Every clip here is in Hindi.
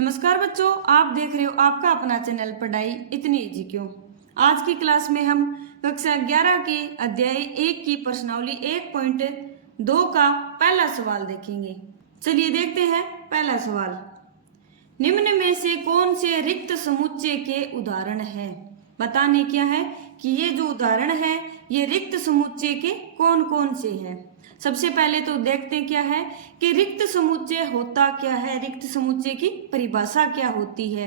नमस्कार बच्चों, आप देख रहे हो आपका अपना चैनल पढ़ाई इतनी इजी क्यों। आज की क्लास में हम कक्षा 11 के अध्याय 1 की प्रश्नावली 1.2 का पहला सवाल देखेंगे। चलिए देखते हैं पहला सवाल। निम्न में से कौन से रिक्त समुच्चय के उदाहरण हैं? बताने क्या है कि ये जो उदाहरण है ये रिक्त समुच्चय के कौन कौन से हैं। सबसे पहले तो देखते क्या है कि रिक्त समुच्चय होता क्या है, रिक्त समुच्चय की परिभाषा क्या होती है।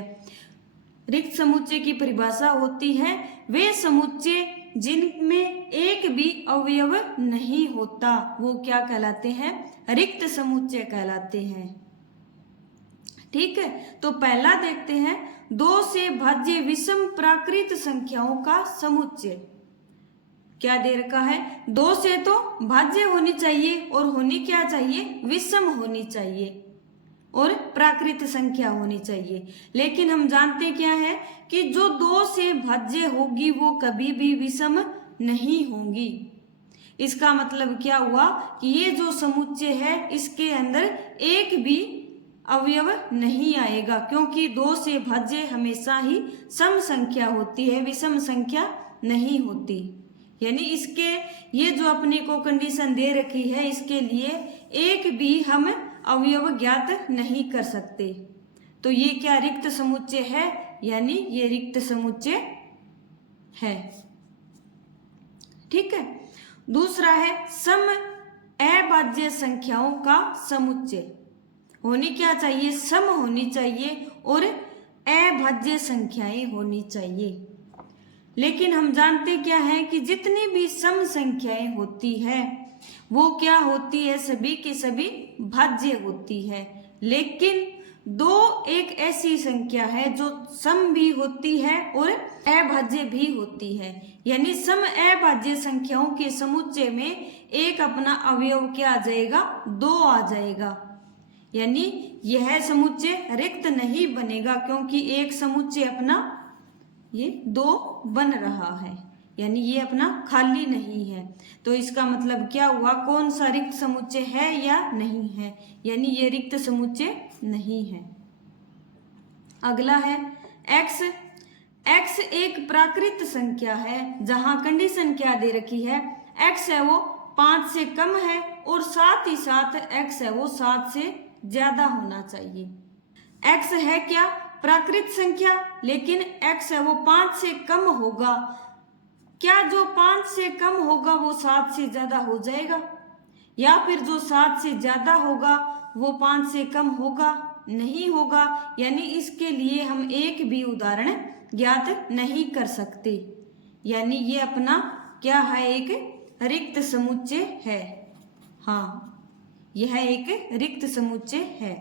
रिक्त समुच्चय की परिभाषा होती है वे समुच्चय जिनमें एक भी अवयव नहीं होता, वो क्या कहलाते हैं? रिक्त समुच्चय कहलाते हैं। ठीक है, तो पहला देखते हैं, 2 से भाज्य विषम प्राकृत संख्याओं का समुच्चय। क्या दे रखा है? 2 से तो भाज्य होनी चाहिए और होनी क्या चाहिए? विषम होनी चाहिए और प्राकृत संख्या होनी चाहिए। लेकिन हम जानते क्या है कि जो 2 से भाज्य होगी वो कभी भी विषम नहीं होगी। इसका मतलब क्या हुआ कि ये जो समुच्चय है इसके अंदर एक भी अवयव नहीं आएगा, क्योंकि 2 से भाज्य हमेशा ही सम संख्या होती है, विषम संख्या नहीं होती। यानी इसके ये जो अपने को कंडीशन दे रखी है इसके लिए एक भी हम अवयव ज्ञात नहीं कर सकते। तो ये क्या रिक्त समुच्चय है? यानी ये रिक्त समुच्चय है। ठीक है, दूसरा है सम अभाज्य संख्याओं का समुच्चय। होनी क्या चाहिए? सम होनी चाहिए और अभाज्य संख्याएं होनी चाहिए। लेकिन हम जानते क्या है कि जितनी भी सम संख्याएं होती है वो क्या होती है? सभी की सभी भाज्य होती है। लेकिन 2 एक ऐसी संख्या है जो सम भी होती है और अभाज्य भी होती है। यानी सम अभाज्य संख्याओं के समुच्चय में एक अपना अवयव क्या आ जाएगा? 2 आ जाएगा। यानी यह समुच्चय रिक्त नहीं बनेगा, क्योंकि एक समुच्चय अपना ये 2 बन रहा है, यानी ये अपना खाली नहीं है। तो इसका मतलब क्या हुआ? कौन सा रिक्त समुच्चय है या नहीं है? यानी ये रिक्त समुच्चय नहीं है। अगला है x। x एक प्राकृत संख्या है जहां कंडीशन क्या दे रखी है? x है वो 5 से कम है और साथ ही साथ x है वो 7 से ज्यादा होना चाहिए। x है क्या? प्राकृत संख्या, लेकिन x है वो 5 से कम होगा। क्या जो 5 से कम होगा वो 7 से ज्यादा हो जाएगा, या फिर जो 7 से ज्यादा होगा वो 5 से कम होगा? नहीं होगा। यानी इसके लिए हम एक भी उदाहरण ज्ञात नहीं कर सकते। यानी ये अपना क्या है? एक रिक्त समुच्चय है। हाँ, यह एक रिक्त समुच्चय है,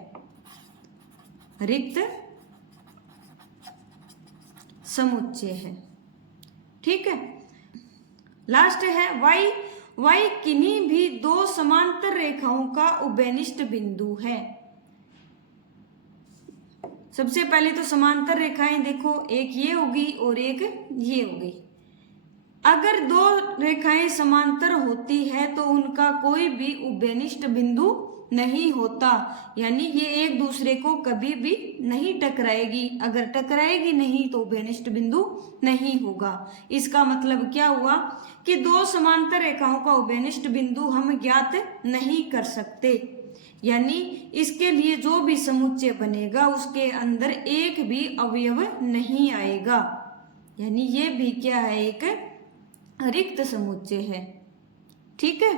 रिक्त समुच्चय है। ठीक है, लास्ट है y किन्हीं भी 2 समांतर रेखाओं का उभयनिष्ठ बिंदु है। सबसे पहले तो समांतर रेखाएं देखो, एक ये होगी और एक ये होगी। अगर 2 रेखाएं समांतर होती है तो उनका कोई भी उभयनिष्ठ बिंदु नहीं होता। यानी ये एक दूसरे को कभी भी नहीं टकराएगी। अगर टकराएगी नहीं तो उभयनिष्ठ बिंदु नहीं होगा। इसका मतलब क्या हुआ कि 2 समांतर रेखाओं का उभयनिष्ठ बिंदु हम ज्ञात नहीं कर सकते। यानी इसके लिए जो भी समुच्चय बनेगा उसके अंदर एक भी अवयव नहीं आएगा। यानी ये भी क्या है? एक रिक्त समुच्चय है। ठीक है।